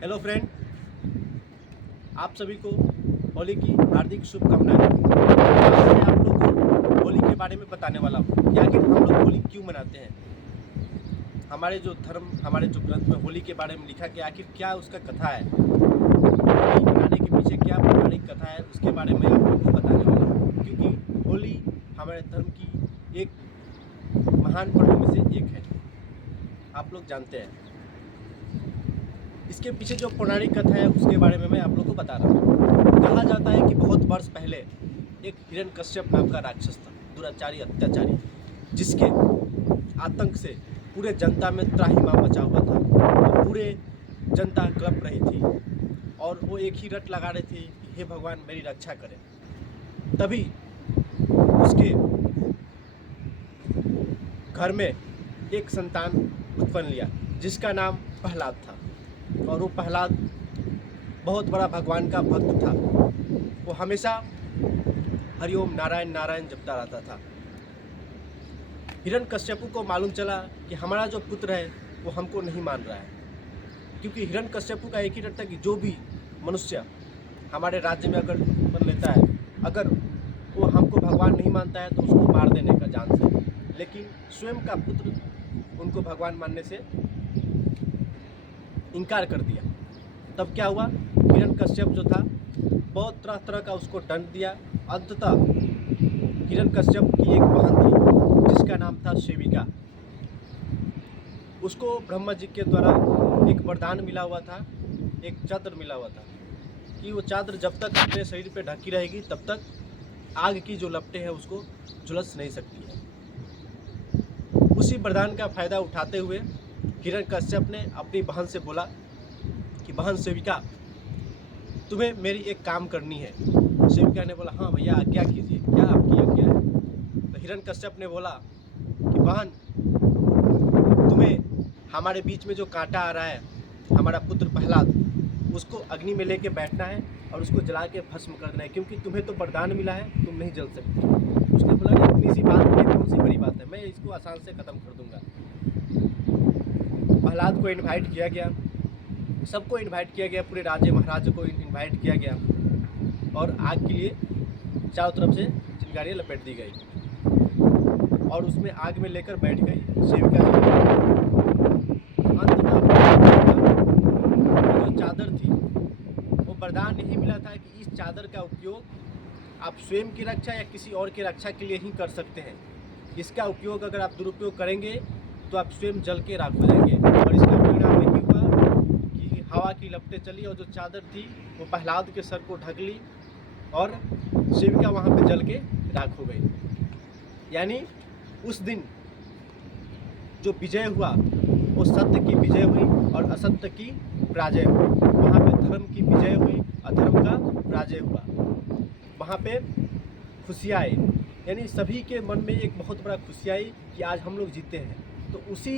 Hello friend, आप सभी को होली की हार्दिक शुभकामनाएं। आज मैं आप लोगों को होली के बारे में बताने वाला हूँ कि आखिर हम लोग होली क्यों मनाते हैं। हमारे जो धर्म, हमारे जो ग्रंथ में होली के बारे में लिखा कि आखिर क्या उसका कथा है, होली मनाने के पीछे क्या पौराणिक कथा है, उसके बारे में आप लोगों को बताने वाला हूँ। क्योंकि होली हमारे धर्म की एक महान पर्व में से एक है, आप लोग जानते हैं। इसके पीछे जो पौराणिक कथा है उसके बारे में मैं आप लोगों को बता रहा हूँ। कहा जाता है कि बहुत वर्ष पहले एक हिरण्यकश्यप नाम का राक्षस था, दुराचारी, अत्याचारी, जिसके आतंक से पूरे जनता में त्राहिमाम मचा हुआ था। पूरे जनता कलप रही थी और वो एक ही रट लगा रही थी कि हे भगवान मेरी रक्षा करें। तभी उसके घर में एक संतान उत्पन्न लिया जिसका नाम प्रहलाद था। और वो प्रहलाद बहुत बड़ा भगवान का भक्त था। वो हमेशा हरिओम नारायण नारायण जपता रहता था। हिरण्यकश्यप को मालूम चला कि हमारा जो पुत्र है वो हमको नहीं मान रहा है, क्योंकि हिरण्यकश्यप का एक ही रट था कि जो भी मनुष्य हमारे राज्य में अगर बन लेता है, अगर वो हमको भगवान नहीं मानता है तो उसको मार देने का जान से। लेकिन स्वयं का पुत्र उनको भगवान मानने से इनकार कर दिया। तब क्या हुआ, हिरण्यकश्यप जो था बहुत तरह तरह का उसको दंड दिया। अंततः हिरण्यकश्यप की एक बहन थी जिसका नाम था सेविका। उसको ब्रह्मा जी के द्वारा एक वरदान मिला हुआ था, एक चादर मिला हुआ था कि वो चादर जब तक अपने शरीर पे ढकी रहेगी तब तक आग की जो लपटें हैं उसको झुलस नहीं सकती है। उसी वरदान का फायदा उठाते हुए हिरण्यकश्यप ने अपनी बहन से बोला कि बहन सेविका, तुम्हें मेरी एक काम करनी है। सेविका ने बोला हाँ भैया आज्ञा कीजिए, क्या आपकी आज्ञा है। तो हिरण्यकश्यप ने बोला कि बहन, तुम्हें हमारे बीच में जो कांटा आ रहा है, हमारा पुत्र प्रहलाद, उसको अग्नि में लेके बैठना है और उसको जला के भस्म कर देना है, क्योंकि तुम्हें तो वरदान मिला है, तुम नहीं जल सकते। उसने बोला इतनी सी बात में कौन सी बड़ी बात है, मैं इसको आसान से ख़त्म कर दूंगा। प्रहलाद को इनवाइट किया गया, सबको इनवाइट किया गया, पूरे राजे महाराज को इनवाइट किया गया और आग के लिए चारों तरफ से चिंगारियाँ लपेट दी गई और उसमें आग में लेकर बैठ गई सेविका। जो चादर थी वो वरदान यही मिला था कि इस चादर का उपयोग आप स्वयं की रक्षा या किसी और की रक्षा के लिए ही कर सकते हैं। इसका उपयोग अगर आप दुरुपयोग करेंगे तो आप स्वयं जल के राख हो जाएंगे। और इसका परिणाम यही हुआ कि हवा की लपटें चली और जो चादर थी वो प्रहलाद के सर को ढक ली और सेविका वहाँ पे जल के राख हो गई। यानी उस दिन जो विजय हुआ वो सत्य की विजय हुई और असत्य की पराजय हुई। वहाँ पे धर्म की विजय हुई, अधर्म का पराजय हुआ। वहाँ पे खुशियाँ आई, यानी सभी के मन में एक बहुत बड़ा खुशी आई कि आज हम लोग जीते हैं। तो उसी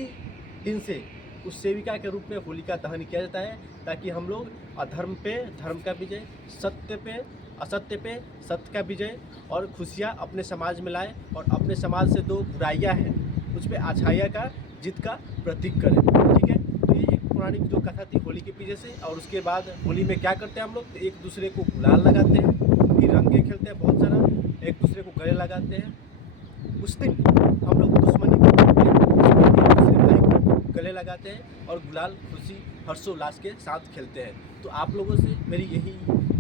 दिन से उस सेविका के रूप में होलिका दहन किया जाता है, ताकि हम लोग अधर्म पे धर्म का विजय, सत्य पे असत्य पे सत्य का विजय और खुशियाँ अपने समाज में लाए और अपने समाज से जो बुराइयाँ हैं उस पर अच्छाइयाँ का जीत का प्रतीक करें। ठीक है, तो ये एक पौराणिक जो कथा थी होली के पीछे से। और उसके बाद होली में क्या करते हैं हम लोग, तो एक दूसरे को गुलाल लगाते हैं, फिर रंगे खेलते हैं बहुत सारा, एक दूसरे को गले लगाते हैं। उस दिन हम लोग दुश्मनी को एक दूसरे भाई को गले लगाते हैं और गुलाल खुशी हर्षोल्लास के साथ खेलते हैं। तो आप लोगों से मेरी यही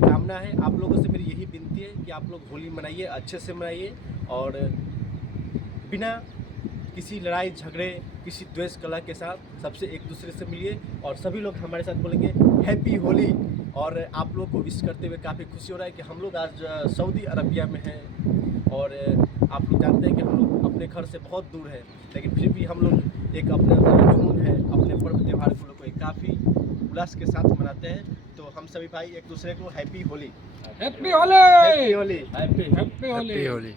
कामना है, आप लोगों से मेरी यही विनती है कि आप लोग होली मनाइए, अच्छे से मनाइए और बिना किसी लड़ाई झगड़े, किसी द्वेष कलह के साथ सबसे एक दूसरे से मिलिए। और सभी लोग हमारे साथ बोलेंगे हैप्पी होली। और आप लोग को विश करते हुए काफ़ी खुशी हो रहा है कि हम लोग आज सऊदी अरबिया में हैं और आप लोग जानते हैं कि हम लोग अपने घर से बहुत दूर हैं, लेकिन फिर भी हम लोग एक अपने जुनून है, अपने पर्व त्यौहार को लोग काफ़ी उल्लास के साथ मनाते हैं। तो हम सभी भाई एक दूसरे को happy Holi, happy Holi, happy Holi, happy Holi.